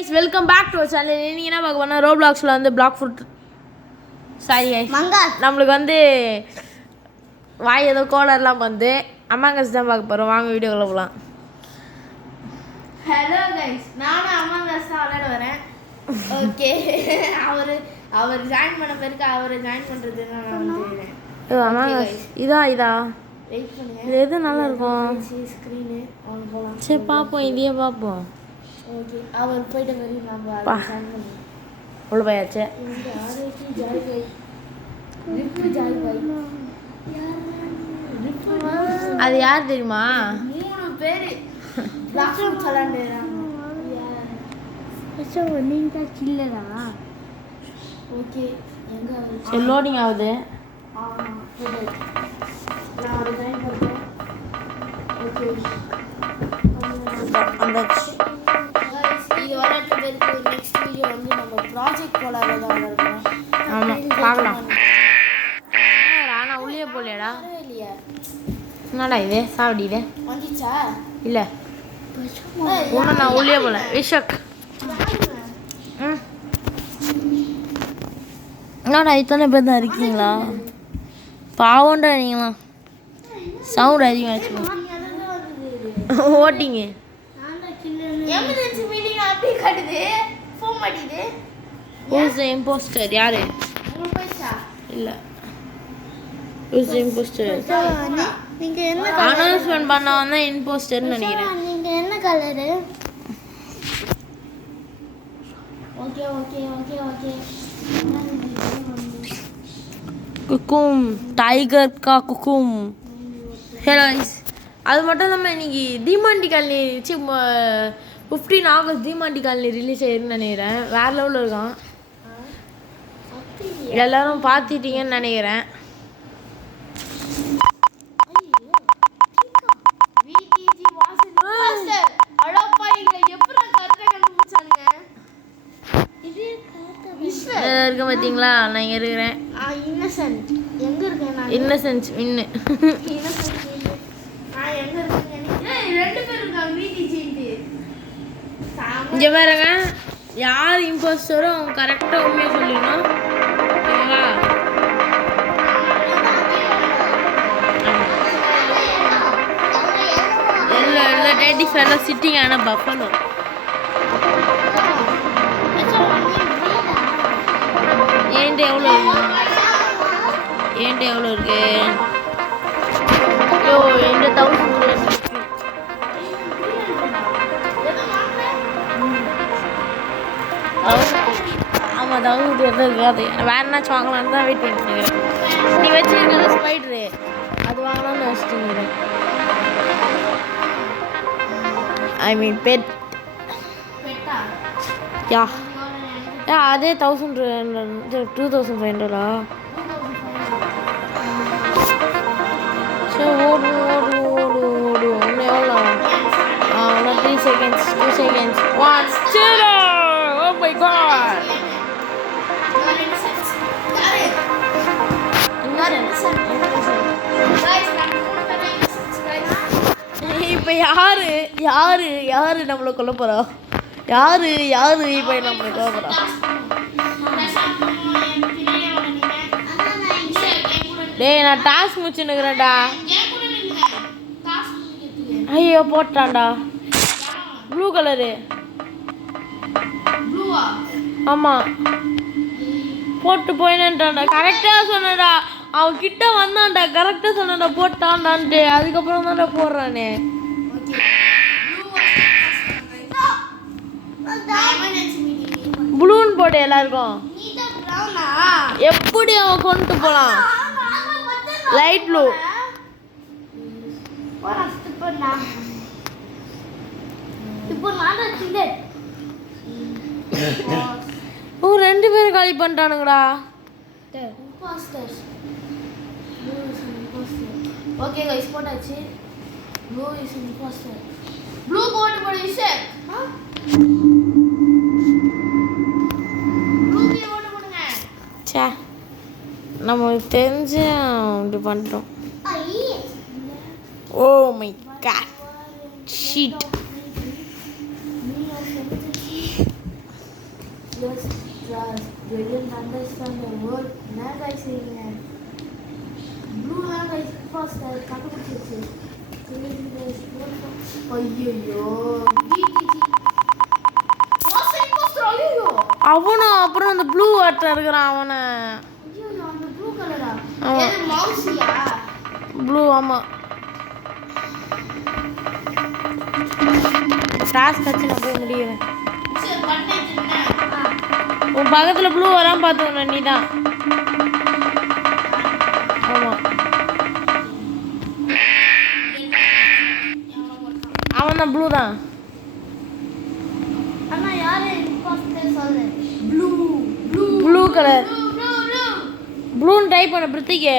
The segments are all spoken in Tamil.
guys, welcome back to our channel. இன்னைக்கு என்ன பார்க்க போறோம்னா ரோப்ளாக்ஸ்ல வந்து பிளாக் ஃபுட் சாரி गाइस நமக்கு வந்து வாய் ஏதோ கோலர்லாம் வந்து அமாங்கஸ் தான் பார்க்க போறோம். வாங்க வீடியோக்குள்ள போலாம். ஹலோ गाइस, நான் அமாங்கஸ் தான் விளையாட வரேன். ஓகே அவர் ஜாயின் பண்ண பிறகு அவரை ஜாயின் பண்றது நான் வந்து அமாங்கஸ் இதா வெயிட் பண்ணுங்க. இது எது நல்லா இருக்கும் ஸ்கிரீன் ஆன் போலாம். சரி பாப்போம், இதையே பாப்போம். ஓகே அவர் போய்ட்ட மாதிரி நம்ம ஜாயின் பண்ணலாம். உள்ள போயாச்சு. இந்த ஆரேக்கி ஜாய் பாய் ரிப்பு ஜாய் பாய் அது யார் தெரியுமா? 3 பேர் பிளாக் விளையாடுறாங்க. அச்சோ நீங்க தான் கில்லரா? ஓகே எங்க சரி லோடிங் ஆகுது. நான் ஒரு ஜாயின் பண்றேன். ஓகே அந்த இது வரட்டு பேருக்கு நெக்ஸ்ட் வீடியோ வந்து நம்ம ப்ராஜெக்ட் போலால தான் வரணும். ஆமா பார்க்கலாம். ஆனா உள்ளே போலையடா இல்லையா? என்னடா இது சாவடி இது வந்துச்சா? இல்ல ஒண்ணு நான் உள்ளே போல விஷக். என்னடா இத்தனை பேர் தான் இருக்கீங்களா? பாவம்டா நீங்களாம். சவுண்ட் அதிகமாகிடுச்சு. ஓட்டிங்க எமர்ஜென்சி மீட்டிங் அப்படியே காட்டுது. ஃபோன் மாட்டிது. Who's the impostor? யாரு? உங்களுக்கு பேசா இல்ல. Who's the impostor? நீங்க என்ன அனௌன்ஸ்மென்ட் பண்ண வந்தா இம்போஸ்டர்னு நினைக்கிறேன். நீங்க என்ன colour? Okay okay okay okay குக்கும் டைகர் கா குக்கும். ஹலோ गाइस, அது மட்டும் இல்லாமல் இன்னைக்கு தீமாண்டி காலனி 15 ஆகஸ்ட் தீமாண்டி காலனி ரிலீஸ் ஆயிருன்னு நினைக்கிறேன். வேறு லெவலில் இருக்கான். எல்லாரும் பார்த்துட்டீங்கன்னு நினைக்கிறேன். இருக்க பார்த்தீங்களா? நான் இங்கே இருக்கிறேன். இன்னசென்ஸ் வின்னு. இங்கே பாருங்க, யார் இம்போஸ்டரோ அவங்க கரெக்டாக உண்மையாக சொல்லிடணும். ஓகேங்களா? எல்லா டேடி ஃபெல்லாம் சிட்டிங் ஆன பஃபலோ. ஏன்ட்டு எவ்வளோ இருக்கு? ஐயோ என்கிட்ட 1000 ஆமாம் 1000 இருக்காது. வேறு என்னாச்சும் வாங்கலான்னு தான் வெயிட் பண்ணிட்டு இருக்கிறேன். நீ வச்சுருக்க ஸ்பைட்ரு அது வாங்கலாம்னு வச்சுட்டு ஐ மீன் பெட். யா அதே 2500 சரி ஓடு இன்னும் எவ்வளோ? 3 seconds 2 seconds 1 0. Oh my god, இப்போ யாரு நம்மளை கொல்ல போறா? யாரு இப்போ நம்மளை கொல்ல போறா? டேய் நான் டாஸ்க் முடிச்சுன்னுக்குறேன்டா. ஐயோ போட்டான்டா. Blue colour. ஆமாம் போட்டு போயினேன்டான்டா. கரெக்டாக சொன்னடா. அவன் கிட்ட வந்தான்டா. கரெக்டாக சொன்னடா போட்டான்டான்ட்டு. அதுக்கப்புறம் தான்டா போடுறானே. ப்ளூன்னு போடு எல்லாருக்கும். எப்படி அவன் கொண்டு போகலாம்? Light blue. ஓ 2 பேரும் காலி பண்ணிட்டானுங்கடா. ஓகே गाइस போட்டாச்சு. Blue is impostor. ப்ளூ போடு இஷக். ப்ளூ கே போடுங்க. ச்சே நமக்கு தெரிஞ்சு இப்படி பண்ணுறோம். Oh my God shit. just trust. Didn't understand the word. என்ன guys செய்றீங்க? Blue தான் guys first கண்டுபிடிச்சிருச்சு. ஐயோ அவனும் அப்புறம் அந்த ப்ளூ வாட்டர் இருக்கிறான் அவனை. அந்த ப்ளூ கலரா? இது மவுசியா? ப்ளூ ஆமா. டாஸ்க் கட்சி நான் போய் முடியறேன். சரி பண்ணிட்டேன். உன் பக்கத்துல ப்ளூ வராம பாத்துக்கோ நீதான். ஆமா. அவன் தான் ப்ளூ தான். அண்ணா யாரு இம்பாஸ்டர் சொல்லு. Blue colour. ப்ளூன்னு டைப் பண்ண பிரித்திகே.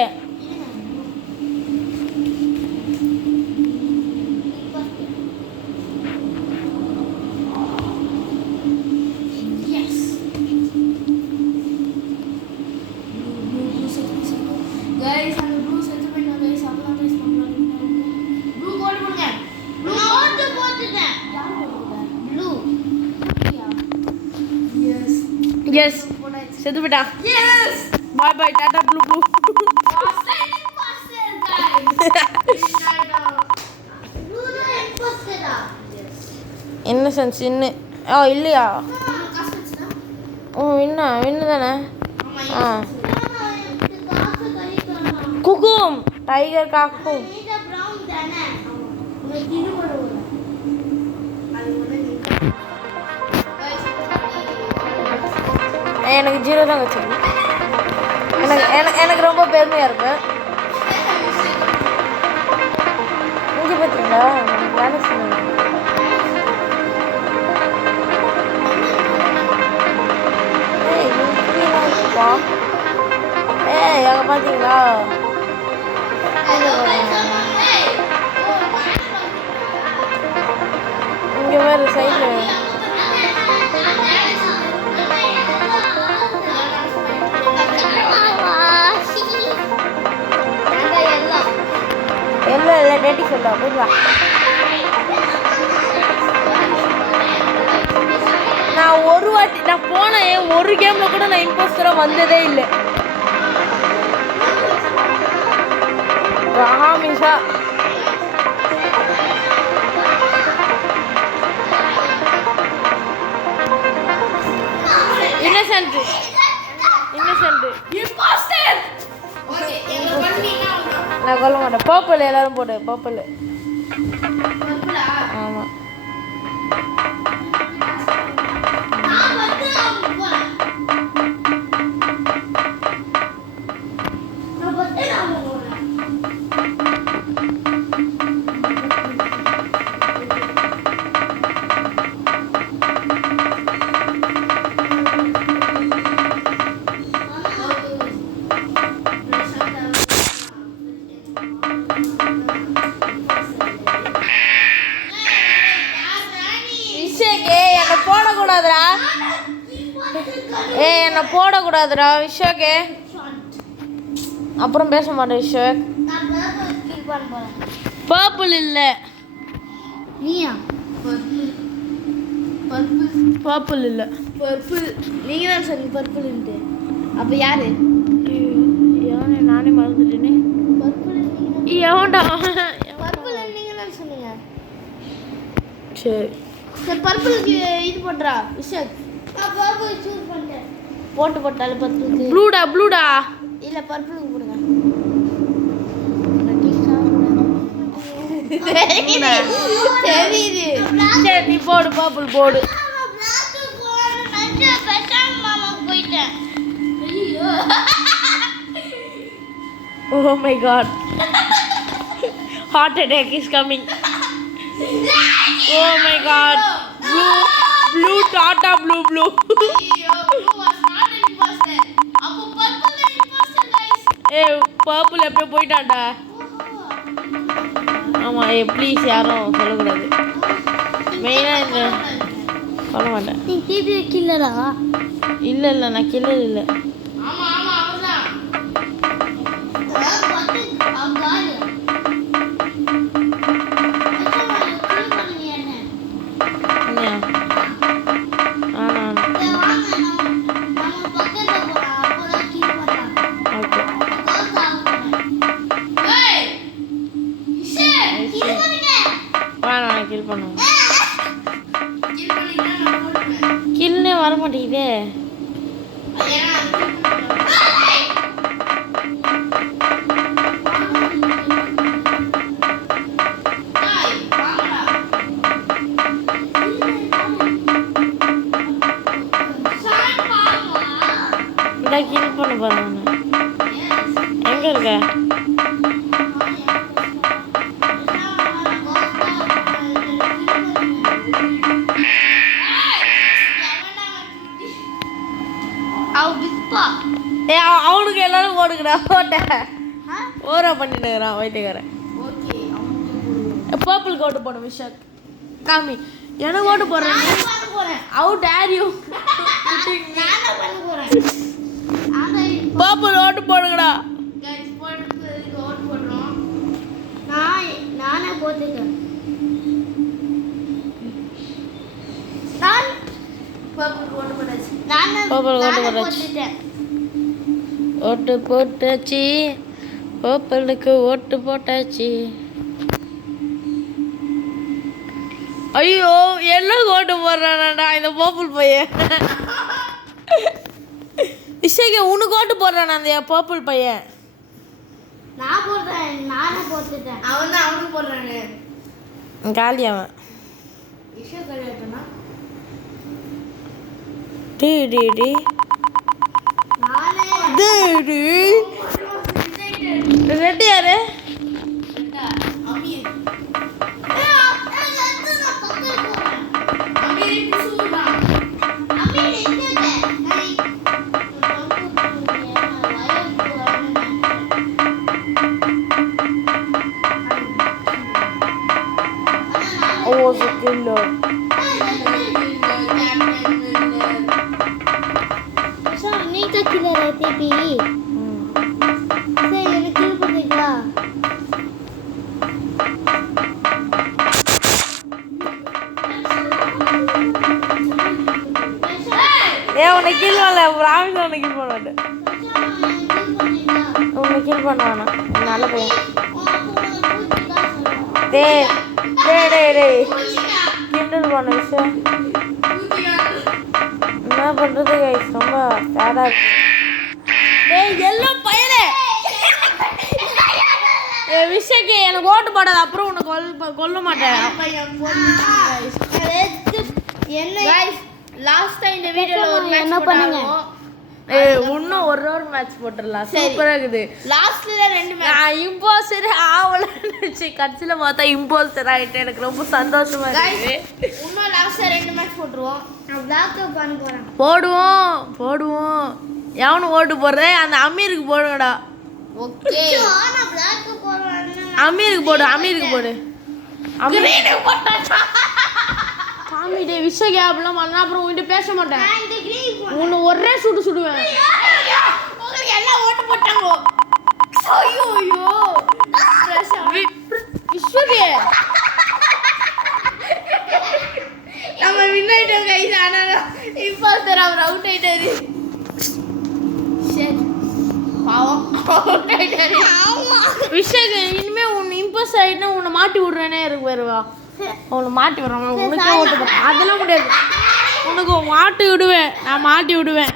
Guys, அந்த ப்ளூ செட் பண்ணி guys அப்பலாம் ட்ரை பண்ணலாம். ப்ளூ கோட் பண்ணுங்க. ப்ளூ கோட் போட்டுட்டேன். யார் போடுறா? ப்ளூ. எஸ் செத்து போடா. எஸ் பை பை டாடா ப்ளூ ப்ளூ. பாஸ்டர் गाइस. ப்ளூ தான் இம்போஸ்டரா? எஸ். இன்னசென்ஸ் இன்ன. இல்லையா? காசுச்சா? வின்னு தானே? ஆமா. குகும் டைகர் காக்கும். இது பிரவுன் தானே? உங்களுக்கு இது போடுவோம். அது வந்து எனக்கு 0 தான் வச்சிருக்கு. எனக்கு ரொம்ப பெருமையா இருக்கு. இங்க பாத்தீங்களா? கேலக்ஸி அங்க பாத்தீங்களா? இங்க வேற சைடுல எல்லாம் டேட்டி சொல்லலாம். போயிடா. நான் ஒரு வாட்டி நான் போனேன், ஒரு கேம்ல கூட நான் இம்போஸ்டரா வந்ததே இல்லை. ரஹாமிஷா இன்னசென்ட் இம்போஸ்டர். ஓகே எங்க பண்ணினா நான் சொல்ல மாட்டேன். பர்பிள் எல்லாரும் போடு. பர்பிள். பர்பிளா? ஆமா. நான் வந்து போறேன். நான் வந்து போறேன். என்ன போடக்கூடாதுடா விஷாக்கே. அப்புறம் பேச மாட்டேன் விஷாக். பர்பிள் இல்லை. நீயா? பர்பிள் இல்லை. பர்பிள் நீங்க தான் சொன்னீங்க பர்பிள்ன்ட்டு. அப்போ யாரு? நானே மறந்துட்டேனே. பர்பிள் எவன்டா? பர்பிள் நீங்க தான் சொன்னீங்க. சரி சரி பர்பிளுக்கு இது போடுறா விஷாக். நான் பர்பிள் சூஸ் பண்ணிட்டேன். போட்டால பர்பிளுக்கு. ப்ளூடா இல்ல பர்பிளுக்கு போடுங்க. தெரியுது. சரி நீ போடு பர்பிள் போடு. Oh my god. Heart attack is coming. Oh my god. Blue Tata blue. Ayyo, blue was not an imposter. Appo purple is imposter guys. Purple எப்போ போய்டான்டா. ஆமா ப்ளீஸ் யாரும் சொல்ல கூடாது. மெயினா இந்த சொல்ல மாட்டேன். நீ டிபி கில்லரா? இல்ல நான் கில்லர் இல்ல. ஆமா அவர்தான். தான் வர மாட்டேங்குதே. கில் பண்ண போறேன். எங்க இருக்க? அவனுக்கு எல்லாரும் ஓடுங்கடா. ஓரா பண்ணிட்டுக்கிறான் வயிற்றுக்காரன். பர்பிள் ஓட்டு போடும் விஷாக். காமி எனக்கு ஓட்டு போடுறேன். Out dare you. பர்பிள் ஓட்டு போடுங்கடா. நானே போட்டுட்டேன். ஓட்டு போட்டாச்சு. பர்பிளுக்கு ஓட்டு போட்டாச்சு. ஐயோ எல்லாம் ஓட்டு போடுறானாடா இந்த பர்பிள் பையன். விஷயக்கு உனக்கு ஓட்டு போடுறானா அந்த பர்பிள் பையன்? நான் போடுறேன். நானே போட்டுட்டேன். அவனுக்கு போடுறானே. காலி அவன். விஷயம் கழியாட்டனா ரெட்டி யாரு? உன்னை கீழ் பண்ணல. ராமிஸ் உன்னை கீழ் பண்ண மாட்டேன். உன்னை கீழ் பண்ண வேணாம். நல்ல பையன். டேய் கிண்டல் பண்ண விஷயம் என்ன பண்ணுறது கைஸ்? ரொம்ப சேடாக இருக்கு. டேய் எல்லாம் பையனே விஷயக்கு எனக்கு ஓட்டு போடாத. அப்புறம் உன்னை கொல்ல மாட்டேன். லாஸ்டா இந்த வீடியோல ஒரு மேட்ச் பண்ணுங்க. இன்னும் ஒரு மேட்ச் போட்டுடலாம். சூப்பரா இருக்குது. லாஸ்ட்ல 2 மேட்ச் நான் இம்போஸ்டர் ஆவலன்னு கட்சியில பார்த்தா இம்போஸ்டர் ஆயிட்டேன். எனக்கு ரொம்ப சந்தோஷமா இருக்கு. இன்னும் லாஸ்டா 2 மேட்ச் போட்டுருவோம். நான் பிளாக் அப் பண்ண போறேன். போடுவோம். எவனு ஓட்டு போடுறே? அந்த அமீருக்கு போடுங்கடா. ஓகே நான் பிளாக் அப் போடுறேன். அமீருக்கு போடு. அமீருக்கு போட்டா காமிடே விஷய கேப்லாம் பண்ணா அப்புறம் உன்கிட்ட பேச மாட்டேன். உன்னை ஒரே சுடுவேன். உங்களுக்கு எல்லாம் ஓட்டு போட்டாங்க. ஐயோ விஸ்வகே நம்ம வின் ஆயிட்டோம் கைஸ். ஆனா இம்போஸ்டர் அவர் அவுட் ஆயிட்டாரு. சரி பாவம் அவுட் ஆயிட்டாரு. விஷயக்கு இனிமே உன்னை இம்போஸ்டர் ஆயிட்டா உன்னை மாட்டி விடுறேனே இருக்கு வருவா. அவனை மாட்டி விடுறான். உனக்கே ஓட்டு போட்டேன். அதெல்லாம் முடியாது. உனக்கு மாட்டி விடுவேன். நான் மாட்டி விடுவேன்.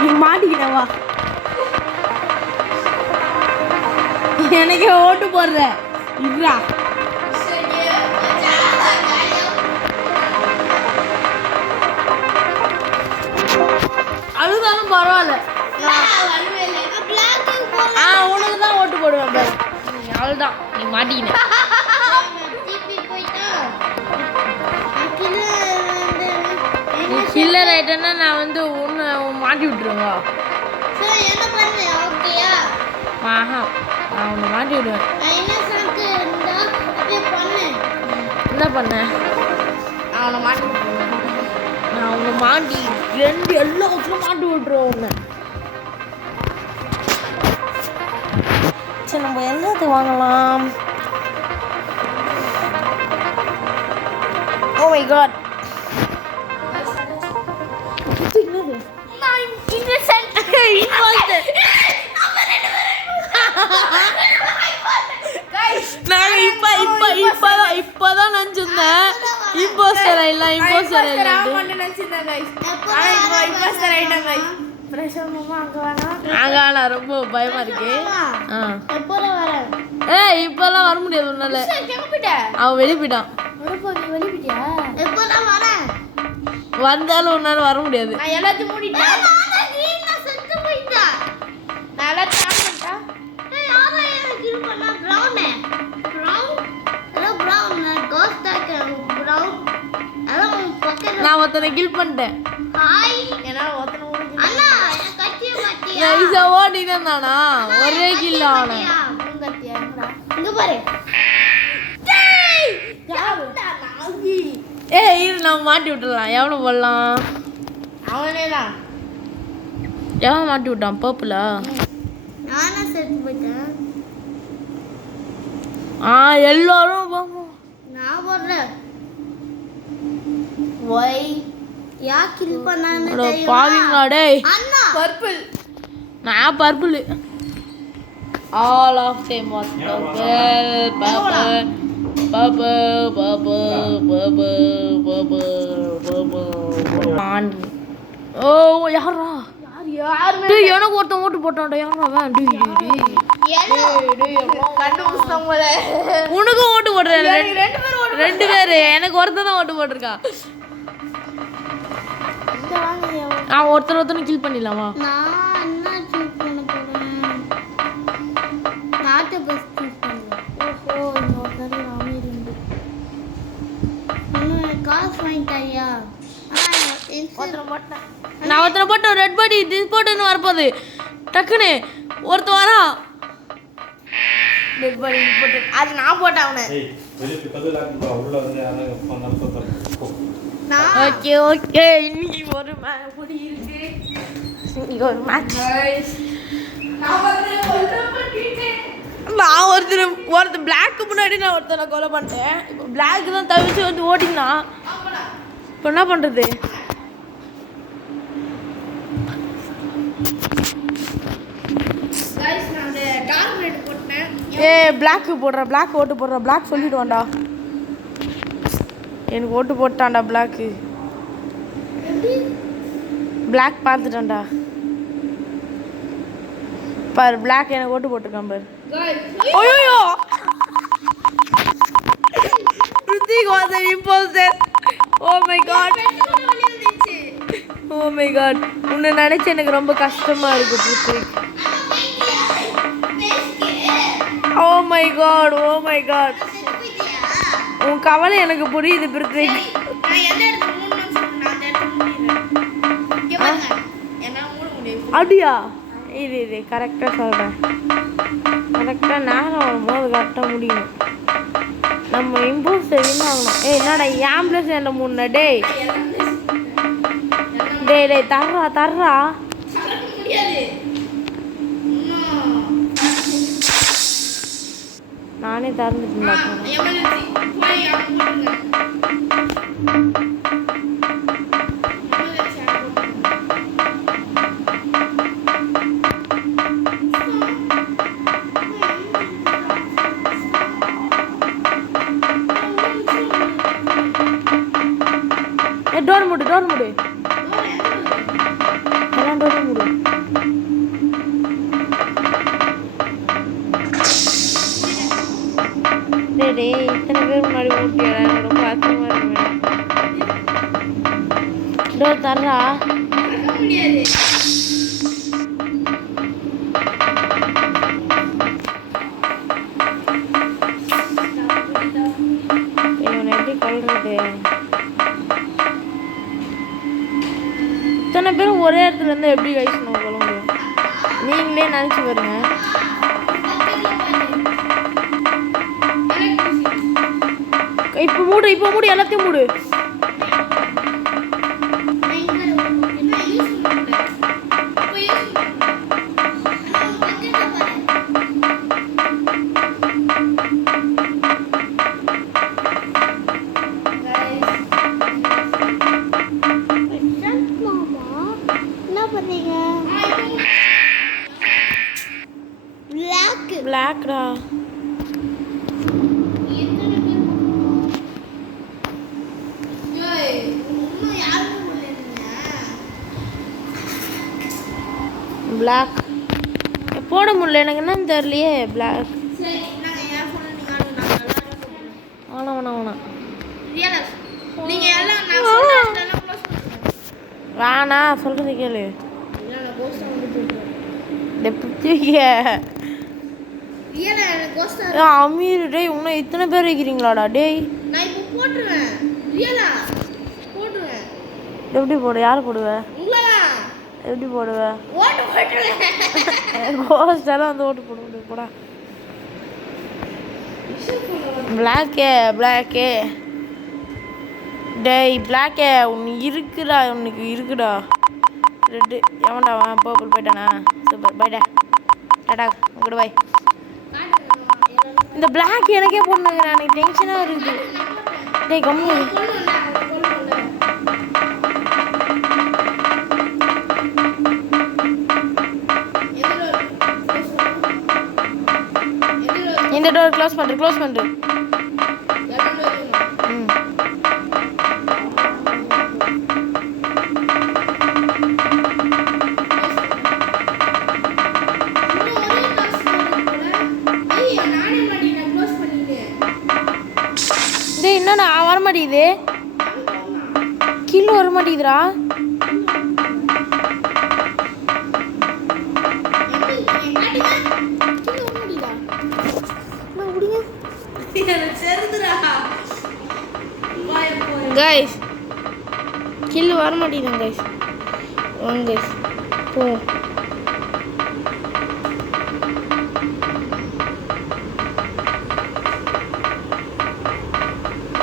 நீ மாட்டிக்கிட்டவா? எனக்கே ஓட்டு போடுற இருடா. அழுதாலும் பரவாயில்ல. உனக்கு தான் ஓட்டு போடுவேன் பாரு. அவ்வளோதான் நீ மாட்டிக்கின. நீ கில்லர் ஆயிட்டேன்னா நான் வந்து உன்னை மாட்டி விட்டுருவா. ஆஹா நான் உன்னை மாட்டி விடுவேன். என்ன பண்ணேன்? நான் உன்னை மாட்டி 2 எல்லா வச்சும் மாட்டி விட்டுருவேன் உன்னை. சரி நம்ம என்னது வாங்கலாம்? ஓ மை காட் நாங்கள் இப்போதான் நினச்சிருந்தேன். இம்போஸ்டர் இல்ல இம்போஸ்டர் இல்ல ஆமான்னு நினைச்சிருந்தேன் guys. ஆனா இப்போ imposter ஆயிட்டேன் guys. பிரஷர் மாமா அங்க வேணாம். ஆகால ரொம்ப பயமா இருக்கு. எப்போல வர? ஏய் இப்போலாம் வர முடியாது உன்னால. எங்க போயிட்ட? அவன் வெளிய போய்ட்டான். வரப்போ நீ வெளிய போயிட்டியா? எப்போல வர? வந்தாலும் உன்னால வர முடியாது. நான் எல்லாத்தையும் மூடிட்டேன். நான் செத்து போயிட்டேன். நான் எல்லாத்தையும் ஆன் பண்ணிட்டேன். ஏய் யாரா எனக்கு கில் பண்ணா brown. Hello brown ghost talk brown. Hello பக்கத்துல நான் ஒருத்தனை கில் பண்ணிட்டேன். ஹாய். ஏனா ஒருத்தனை ஓடி அண்ணா கட்டிய மாட்டியா? நைஸா ஓடினானா ஒரே கில் ஆனா. கட்டியா இங்க பாரு. டேய் யாருடா நாகி. ஏய் இது நான் மாட்டி விட்டுறலாம். எவ்வளவு போடலாம்? அவனேதான். எவன் மாட்டி விட்டான்? பர்பிளா? நானா செத்து போயிட்டேன். எல்லாரும் வாங்க. நான் போடுறேன். ஒய் யா கில் பண்ணானே தெரியும். பாவிங்களா டேய். அண்ணா பர்பிள். நான் purple. All of same was purple. ஓ யாரா? யாருமே எனக்கு ஒருத்தன் ஓட்டு போட்டான்டா. யாரா அவன்? உனக்கும் ஓட்டு போடுறேன். ரெண்டு பேரு எனக்கு ஒருத்தன் தான் ஓட்டு போட்டிருக்கான். ஒருத்தனை கில் பண்ணிடலாமா? நான் என்ன சூஸ் பண்ண போறேன்? நாட்ட பஸ் சூஸ் பண்ணுவேன். ஓஹோ இந்த ஒருத்தர் ராமே இருந்து காசு வாங்கிட்டாயா? நான் ஒருத்தனை போட்டேன். ரெட் பாடி திஸ் போட்டுன்னு வரப்போகுது. டக்குன்னு ஒருத்த வரான். ரெட் பாடி போட்டு அது நான் போட்டேன் அவனை. ஓகே ஓகே இன்னைக்கு ஒரு முடி இருக்கு. இன்னைக்கு ஒரு மேட்ச். நான் ஒருத்தர் பிளாக்கு முன்னாடி நான் ஒருத்தனை கொலை பண்ணிட்டேன். இப்போ பிளாக் தான் தவிச்சு வந்து ஓட்டினா இப்போ என்ன பண்ணுறது? பிளாக்கு போடுறேன். பிளாக் ஓட்டு போடுறேன். பிளாக் சொல்லிடுவான்டா. எனக்கு ஓட்டு போட்டான்டா பிளாக்கு. பிளாக் பார்த்துட்டான்டா பாரு. பிளாக் எனக்கு ஓட்டு போட்டிருக்கான் பாரு. ஐயோ ருத்திக் was an imposter. Oh my god. Oh my god. உன்னை நினைச்சு எனக்கு ரொம்ப கஷ்டமா இருக்கு ருத்திக். Oh my god. Oh my god. உன் கவலை எனக்கு புரியுது பிருத்விக். அப்படியா? இது கரெக்டாக சொல்கிறேன். கரெக்டாக நேரம் வரும்போது கரெக்டாக முடியும். நம்ம இம்போஸ் என்ன ஆகணும்? என்னடா ஆம்புலன்ஸ் என்ன முன்ன? டேய் டேய் டேய் தர்றா. நானே திறந்துட்டு டோர் மூடு. எல்லாம் டோர் மூடு. டேய் இத்தனை பேர் முன்னாடி மூட்டியா? எனக்கு ரொம்ப ஆச்சரியமா இருக்கு. டோர் தர்றா. இவனை எப்படி கொள்றது? இத்தனை பேரும் ஒரே இடத்துல இருந்து எப்படி கைஸ் நம்ம கொள்ள முடியும்? நீங்களே நினச்சி பாருங்க. இப்போ மூடு எல்லாத்தையும் மூடு. பிளாக்டா பிளாக் போட முடியல எனக்கு என்னன்னு தெரியலையே பிளாக் சரி நாங்க என் ஃபோன்ல நீங்க ஆடுங்க நான் நல்லா வேணாம் ரியலா நீங்க எல்லாம் நான் சொல்ற இடத்துல க்ளோஸ் பண்ணுங்க வேணா சொல்றது கேளு இல்ல நான் கோஸ்ட் வந்து போட்டுறேன் ரியலா கோஸ்ட் அமீர் டேய் இன்னும் இத்தனை பேர் இருக்கிறீங்களாடா டேய் நான் இப்போ போட்டுருவேன் ரியலா போட்டுருவேன் எப்படி போடு யார் போடுவ உங்களா எப்படி போடுவ ஓட்டு போட்டுருவேன் கோஸ்டெல்லாம் வந்து ஓட்டு போட முடியும் போடா பிளாக்கே டேய் பிளாக்கே உனக்கு இருக்குடா ரெட்டு எவன்டா அவன் பர்பிள் போயிட்டானா சூப்பர் பைடா டாடா உங்கள்கிட்ட பாய் இந்த பிளாக் எனக்கே போடணுங்க எனக்கு டென்ஷனாக இருக்குது டேய் கம்மி இந்த டோர் க்ளோஸ் பண்ணுற ம் டேய் என்னடா வர மாட்டேங்குது கீழே வர மாட்டேங்குதுடா கைஸ் கீழே வர மாட்டேங்குது கைஸ் வாங்க கைஸ் போ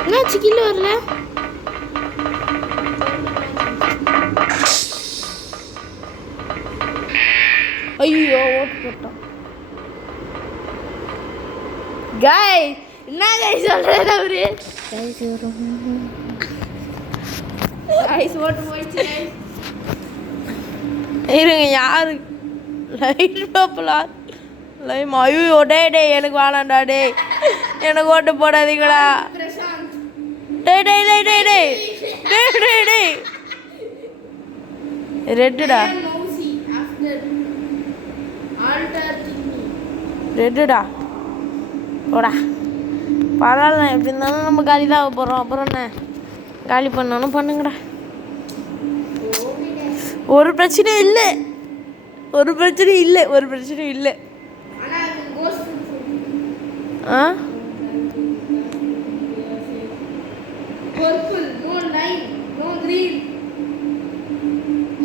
என்னாச்சு கீழே வரல ஐயோ ஓட்டு போட்டோம் கைஸ் என்ன கைஸ் சொல்றாரு அவரு கைஸ் ஓட்டு போயிடுச்சு கைஸ் இருங்க யாரு லைட் பாப்பலா லைம் ஐயோ டேய் எனக்கு வேணாம்டா டேய் எனக்கு ஓட்டு போடாதீங்களா பிரசாந்த் டேய் ரெட்டுடா மௌசி ஆஃப்டர் ஆல்டர் திங்கி ரெட்டுடா போடா பரவாயில்ல எப்படி இருந்தாலும் நம்ம காலி தான் போகிறோம் அப்புறம் என்ன காலி பண்ணாலும் பண்ணுங்கடா ஒரு பிரச்சனையும் இல்லை ஆனா cost ah purple no line no green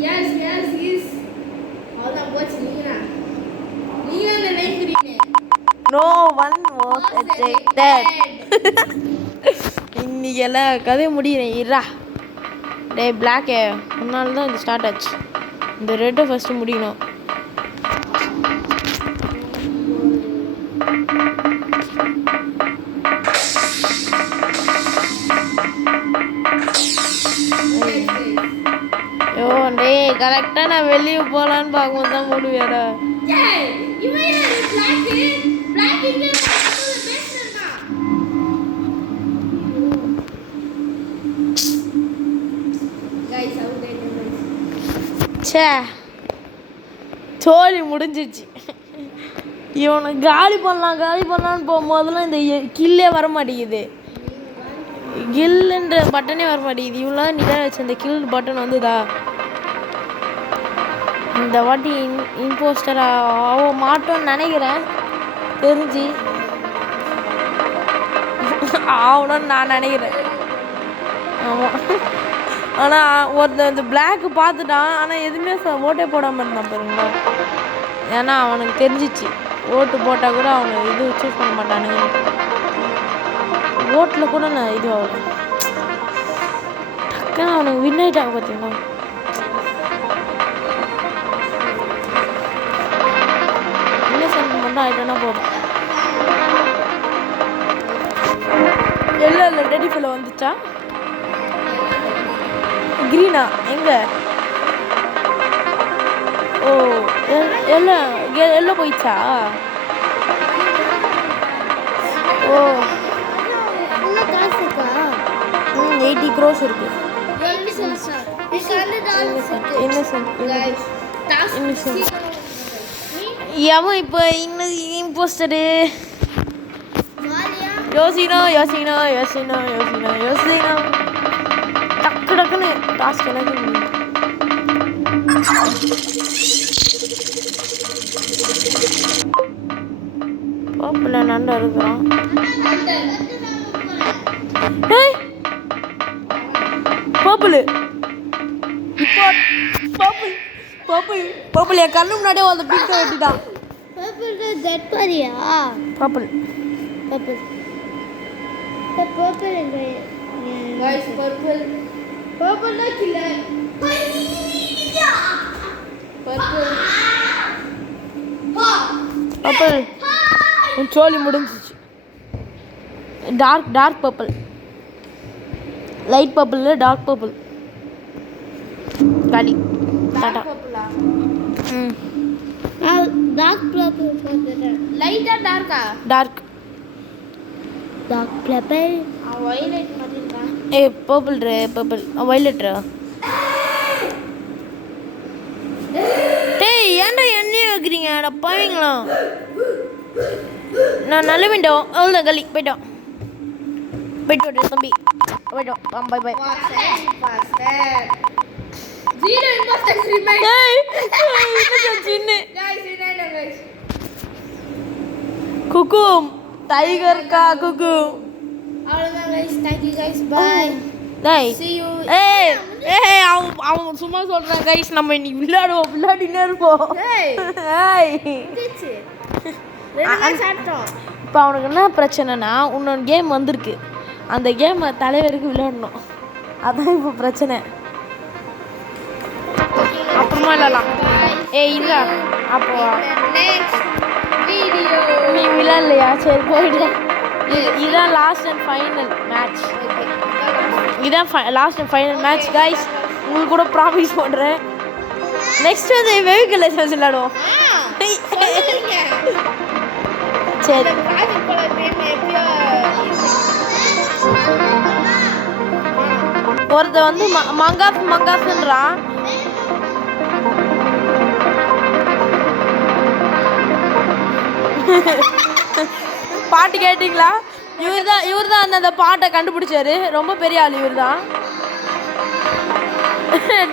yes is அதான் போச்சு நீங்க அந்த line green no one was ejected இன்னைக்கு எல்லாம் கதை முடிகிறேன் இருடா டேய் பிளாக்கே முன்னால தான் இது ஸ்டார்ட் ஆச்சு இந்த ரெட்டை ஃபஸ்ட்டு முடியணும் ஐயோ டேய் கரெக்டாக நான் வெளியே போகலான்னு பார்க்கும்போது தான் முடிவியாடா ஏய் இவன் யாரு black இங்க பேசுறா गाइस அவுட் ஆயிடுச்சு ச்சே தோழி முடிஞ்சிச்சு இவனை காலி பண்ணலான்னு போகும்போதெல்லாம் இந்த கில்லே வர மாட்டேங்குது கில்லுன்ற பட்டனே வர மாட்டேங்குது இவ்வளோ நீட்டாக வச்சு இந்த கில் பட்டன் வந்துதா இந்த வாட்டி இம்போஸ்டர் மாட்டோன்னு நினைக்கிறேன் தெரிஞ்சு ஆகணும்னு நான் நினைக்கிறேன் ஆமாம் ஆனால் ஒருத்தன் இந்த பிளாக்கு பார்த்துட்டான் ஆனால் எதுவுமே ஓட்டே போடாமல் இருந்தான் பாருங்களா ஏன்னா அவனுக்கு தெரிஞ்சிச்சு ஓட்டு போட்டால் கூட அவனை இது சூஸ் பண்ண மாட்டானுங்க ஓட்டில் கூட நான் இது ஆகல டக்குன்னு அவனுக்கு வின் ஆகிட்டாங்க பார்த்தீங்களா இன்னசென்ட் மட்டும் ஆகிட்டோன்னா போதும் இல்லை டெடி ஃபுல்ல வந்துச்சா கிரீனா எங்கே ஓ எல்லாம் போயிடுச்சா ஓ இன்னும் காசு இருக்கா 80 crores இருக்கு இன்னசென்ட் இன்னசென்ட் गाइस எவன் இப்போ இன்னும் இம்போஸ்டரு யோசிக்கணும் டக்கு டக்குன்னு டாஸ்க் எனக்கு பர்பிள் நண்டை இருக்கிறான். ஏய் பர்பிள் இப்போ பர்பிள் என் கண்ணு முன்னாடியே அந்த பிங்கை வெட்டிட்டான். பர்பிள் சோலி முடிஞ்சிச்சு. Dark purple light purple dark purple காலி டாடா. டார்க் பர்பிள் போட்டுட்டேன். லைட்டா டார்க்கா? Dark purple. வயலட் மாதிரி இருக்கா? பர்பிள் வயலட்ரா. டேய் ஏன்டா எண்ணெய் வைக்கிறீங்க? அட பாவீங்களா? நான் நல்ல வேண்டாம் அவ்வளோ கலி போயிட்டோம் தம்பி போயிட்டோம். By by. குக்கு டைகர் கா குக்கு. அவ்வளவுதான் guys. Thank you guys. Bye. See you. ஏய் அவன் சும்மா சொல்றான் गाइस. நம்ம இன்னைக்கு விளையாடினே இருப்போம். இப்போ அவனுக்கு என்ன பிரச்சனைனா இன்னொரு கேம் வந்திருக்கு. அந்த கேம் தலைவருக்கு விளையாடணும். அதான் இப்போ பிரச்சனை. அப்புறமா இல்லலாம். இல்லை அப்போ நீ விளையாடலையா? சரி போயிடு. இதுதான் லாஸ்ட் அண்ட் ஃபைனல் மேட்ச். இதுதான் last and final match guys. உங்களுக்கு கூட ப்ராமிஸ் பண்ணுறேன். நெக்ஸ்ட் வந்து வெஹிக்கிள் லைசன்ஸ் விளையாடுவோம். சரி ஒருத்த வந்து மங்காஃப்ன்றான். பாட்டு கேட்டிங்களா? இவர் தான் அந்த பாட்டை கண்டுபிடிச்சாரு. ரொம்ப பெரிய ஆள் இவர் தான்.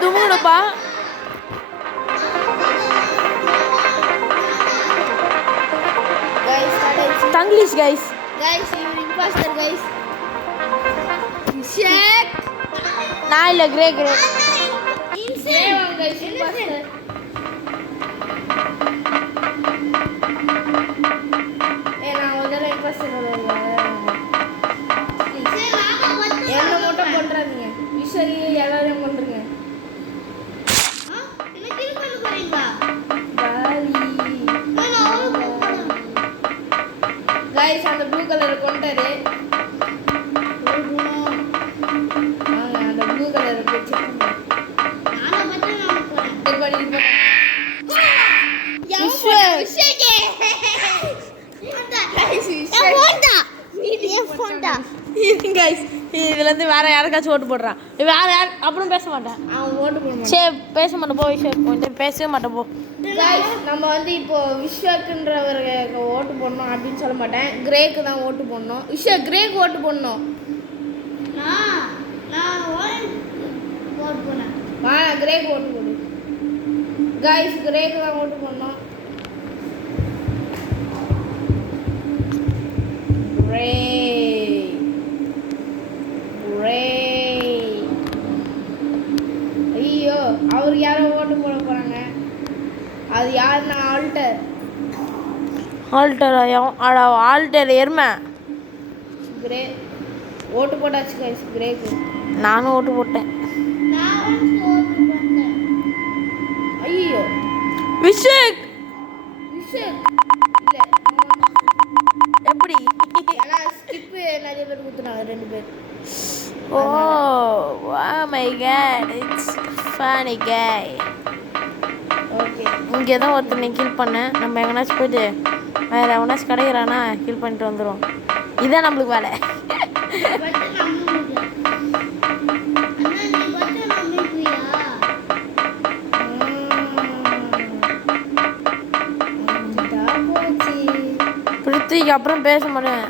துமுகப்பா. Tanglish guys. you imposter guys. ஷேக் நான் இல்ல கிரே இன்சேன் guys imposter. நான் முதல்ல imposter வரேன். என்ன மட்டும் பண்றாதீங்க. ஈஸ்வரி எல்லாரையும் கொன்றுங்க. என்ன கில் பண்ண போறீங்க? गाइस அந்த ப்ளூ கலர் கொண்டாரு. அந்த ப்ளூ கலர் வெச்சு நானே மட்டும் நான் போறேன். திருப்படி விஷேகே गाइस இதுல இருந்து வேற யாருக்காச்சும் ஓட்டு போடுறான். வேற யார் அப்புறம் பேச மாட்டேன். அவன் ஓட்டு போட மாட்டான். சரி பேச மாட்டேன். போ விஷேக் போய் பேசவே மாட்டேன். போ गाइस நம்ம வந்து இப்போ விஸ்வக்குன்றவருக்கு ஓட்டு போடணும் அப்படின்னு சொல்ல மாட்டேன். கிரேக்கு தான் ஓட்டு போடணும். கிரேக்கு ஓட்டு போடணும். நான் ஓட்டு போனேன். கிரேக்கு ஓட்டு போடு. गाइस கிரேக்கு தான் ஓட்டு போடணும். ஐயோ அவர் யாரோ ஓட்டு போட போறாங்க. அது யாருன்னா ஆல்டர் எருமை. கிரே ஓட்டு போட்டாச்சு गाइस. கிரேக்கு நானும் ஓட்டு போட்டேன். ஐயோ விஷேக் இல்ல எப்படி? ஏன்னா ஸ்கிப் நிறைய பேர் குத்துனாங்க. 2 பேர். Oh my god, it's funny guy. Okay இங்கே தான் ஒருத்தனை கில் பண்ணேன். நம்ம எங்கனாச்சும் போயிட்டு வேறு எவனாச்சும் கிடைக்கிறானா கில் பண்ணிட்டு வந்துடும். இதுதான் நம்மளுக்கு வேலை. இன்னைக்கு அப்புறம் பேச மாட்டேன்.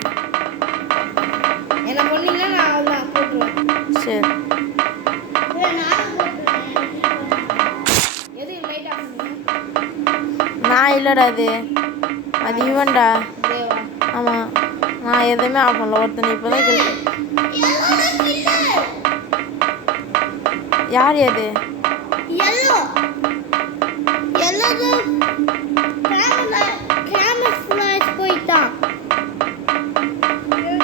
என்ன பண்ணீங்கன்னா நான் அவ்வளோதான் போட்டுருவேன். சரி எது லைட் ஆஃப் பண்ணுங்க. நான் இல்லைடா அது இவன்டா. தேவா ஆமாம் நான் எதுவுமே ஆஃப் பண்ணல. ஒருத்தனை இப்போ தான் யார் அது? போயிட்டான்.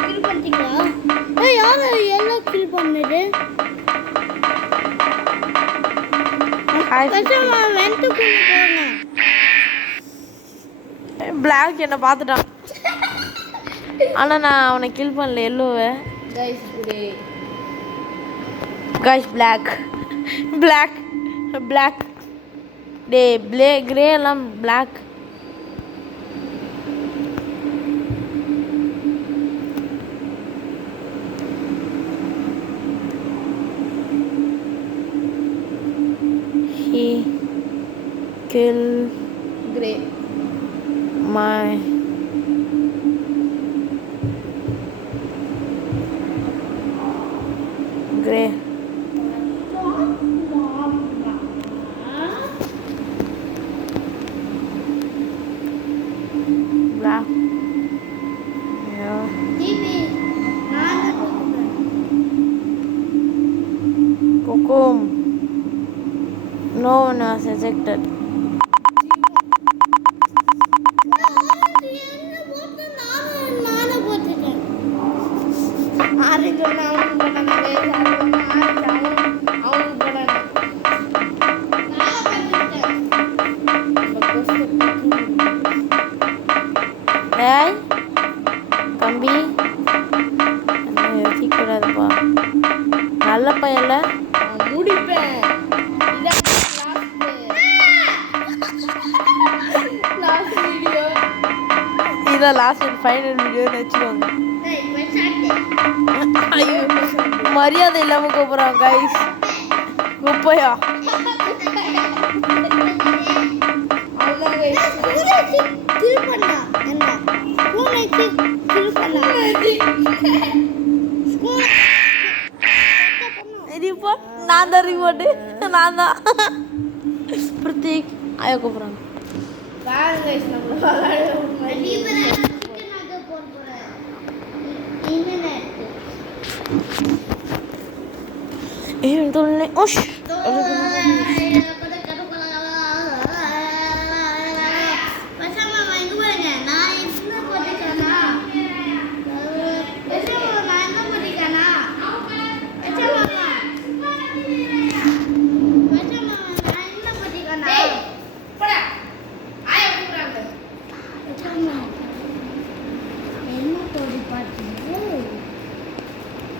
கில் பண்ணிட்டீங்களா? யார் எல்லோ கில் பண்ணது? பிளாக் என்னை பார்த்துட்டான். ஆனால் நான் அவனை கில் பண்ணல. எல்லோவை guys black black black grey எல்லாம் black. He killed Grey. My Grey. Black. Yeah. Cocoon. No one was ejected. டேய் தம்பி யோசிக்கூடாதுப்பா. நல்ல பையன்ல முடிப்பேன். இதான் லாஸ்ட் அண்ட் ஃபைனல் வீடியோன்னு வச்சுக்கோங்க. ஐயோ மரியாதை இல்லாமல் கூப்பிட்றான் கைஸ். குப்பையா இப்போ நான் தான் ரிமோட்டு. நான் தான் பிரதீக் ஆயா கூப்பிட்றாங்க. ஓஷ்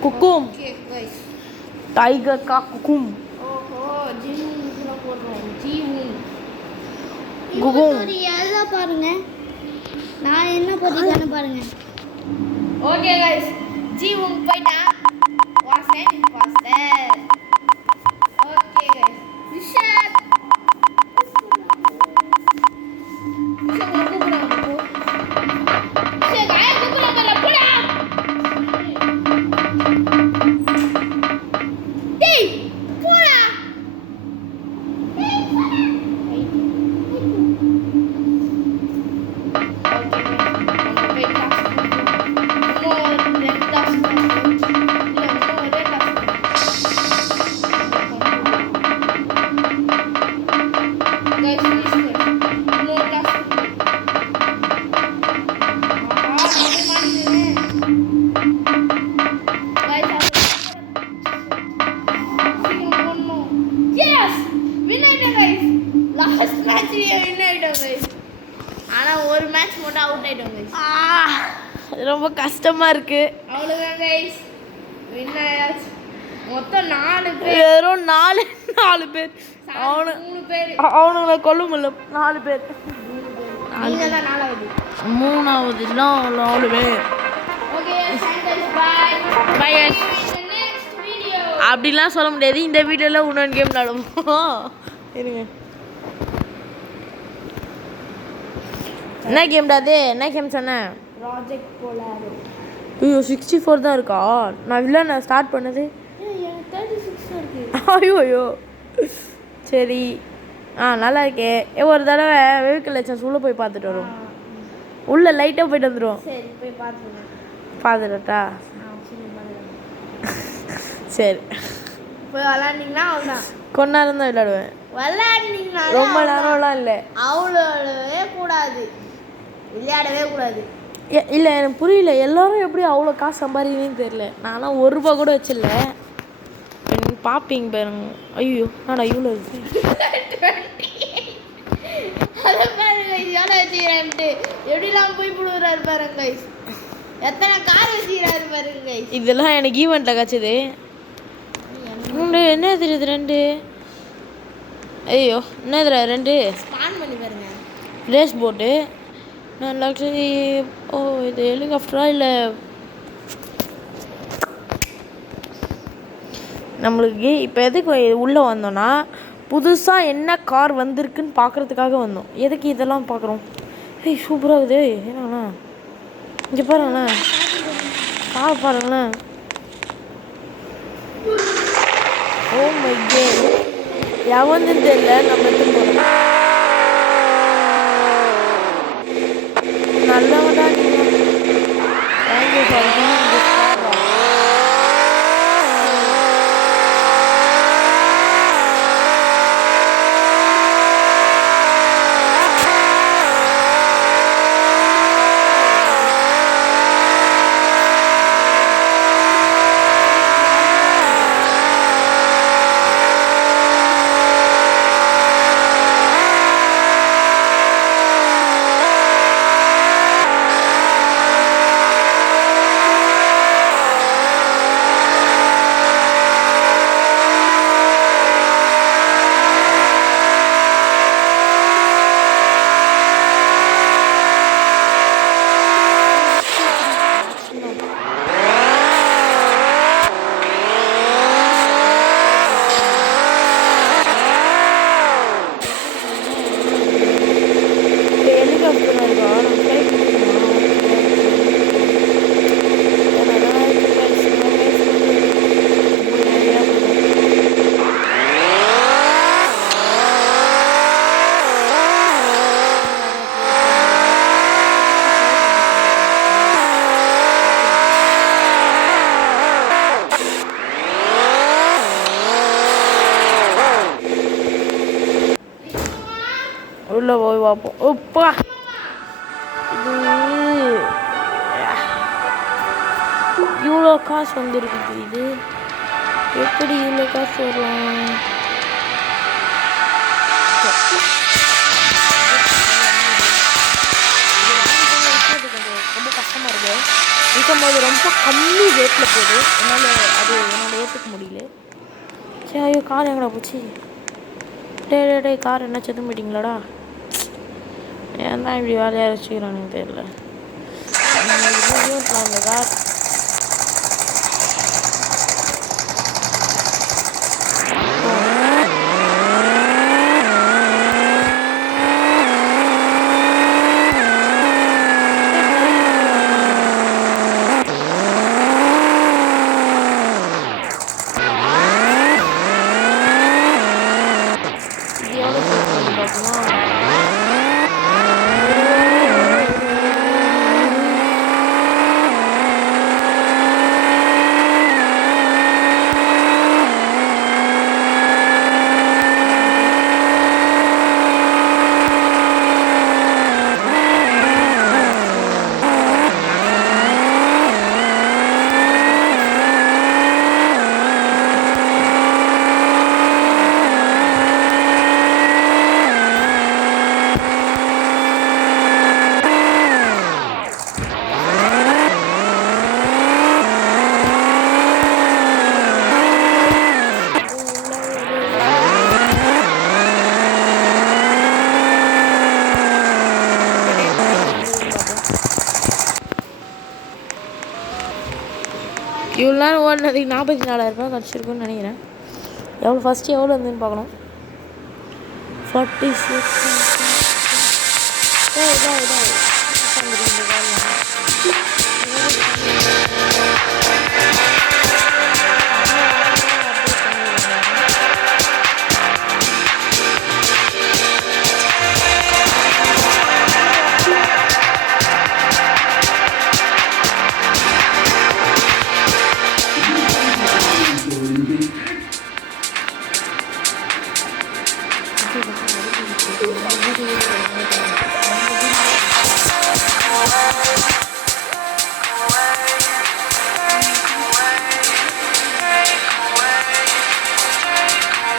குக்கும் டைகர் கா குக்கும் குகும் பாருங்க. நான் என்ன போட்டிருக்கேன்னு பாருங்க. ஓகே गाइस ஜீவும் போய்டா. Vasan pastor. Okay guys Vishal ஆனால் ஒரு மேட்ச் மட்டும் அவுட் ஆயிட்டோம் கைஸ். ரொம்ப கஷ்டமா இருக்கு. அவ்வளோதான் கைஸ் வின் ஆயாச்சு. மொத்தம் 4 பேர். வெறும் 4 பேர். 3 பேர் அவனுங்களை கொல்ல முடியல. 4 பேர். நீங்க தான் 4வது. 3வது தான் 4 பேர். Okay guys bye bye guys. Next video அப்படிலாம் சொல்ல முடியாது. இந்த வீடியோல இன்னொரு கேம் விளையாடுவோம். இருங்க. என்ன கேம்டா அது? என்ன கேம் சொன்னேன்? ப்ராஜெக்ட் போலாரோ. ஐயோ 64 தான் இருக்கா? நான் ஸ்டார்ட் பண்ணது எனக்கு 36 இருக்கு. ஐயோ சரி. நல்லா இருக்கே. ஒரு தடவை வெஹிக்கிள் லைசன்ஸ் உள்ளே போய் பார்த்துட்டு வரும். உள்ளே லைட்டாக போயிட்டு வந்துடும். சரி போய் பார்த்துட்டா சரி. போய் விளாண்டிங்கன்னா அவ்வளோதான். கொஞ்ச நேரம் தான் விளையாடுவேன். விளையாடினீங்கன்னா ரொம்ப நேரம்லாம் இல்லை. அவ்வளோவே கூடாது, விளையாடவே கூடாது. இல்லை எனக்கு புரியல, எல்லோரும் எப்படி அவ்வளோ காசு சம்பாதிக்கணும்னு தெரியல. நான்லாம் 1 ரூபா கூட வச்சிடல. பார்ப்பீங்க பாருங்க. ஐயோ நாடா இவ்வளோ இருக்கு. அதை பாருங்க எவ்வளோ வச்சுக்கிறான்ட்டு எப்படிலாம் போய் போடுறாரு பாருங்க. எத்தனை கார் வச்சுக்கிறாரு பாருங்க. இதெல்லாம் எனக்கு ஈவெண்ட்டில் கிடச்சிது. என்ன தெரியுது 2? ஐயோ என்ன தெரியா 2 ஸ்பான் பண்ணி பாருங்க. ரேஸ் போட்டு நான் ஆக்சுவலி இது ஹெலிகாப்டரா இல்லை நம்மளுக்கு இப்போ எதுக்கு உள்ளே வந்தோன்னா புதுசாக என்ன கார் வந்திருக்குன்னு பார்க்குறதுக்காக வந்தோம். எதுக்கு இதெல்லாம் பார்க்குறோம்? சூப்பராக இருக்குது. என்னண்ணா இங்கே பாருங்களேன், கார் பாருங்களேன். ஓ மை காட், எவன்னு தெரியல. நம்ம எடுத்து போகிறோம். நல்லவடா நீ. Thank you for being this car. உள்ளே போய் பார்ப்போம். உப்பா இவ்வளோ காசு வந்துருக்குது. இது எப்படி இவ்வளோ காசு வரலாம்? ரொம்ப கஷ்டமாக இருக்குது. இருக்கும்போது ரொம்ப கம்மி ரேட்டில் போகுது. என்னால் ஏற்றுக்க முடியல. சரி ஐயோ கார் எங்கடா போச்சு? டே கார் என்ன செத்து போயிட்டீங்களாடா? ஏன் தான் இப்படி வேலையாக வச்சுக்கிறானுங்க தெரியல. அந்த கார் இவ்வளோ நேரம் ஓடினதுக்கு 44,000 கிடச்சிருக்குன்னு நினைக்கிறேன். ஃபஸ்ட்டு எவ்வளோ இருந்துன்னு பார்க்கணும். 46 இதா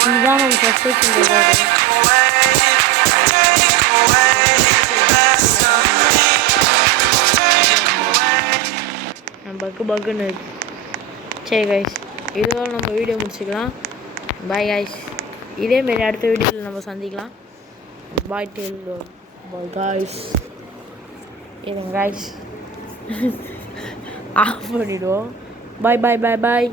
இதுதான் நம்ம ஃபஸ்ட்டு பக்குன்னு இருக்கு. சரி கைஸ், இதோட நம்ம வீடியோ முடிச்சுக்கலாம். பாய் கைஸ், இதேமாரி அடுத்த வீடியோவில் நம்ம சந்திக்கலாம். பாய் டெல் பாய் கைஸ். இதுங்க கைஸ் ஆஃப் பண்ணிவிடுவோம். பாய் பாய் பாய் பாய்.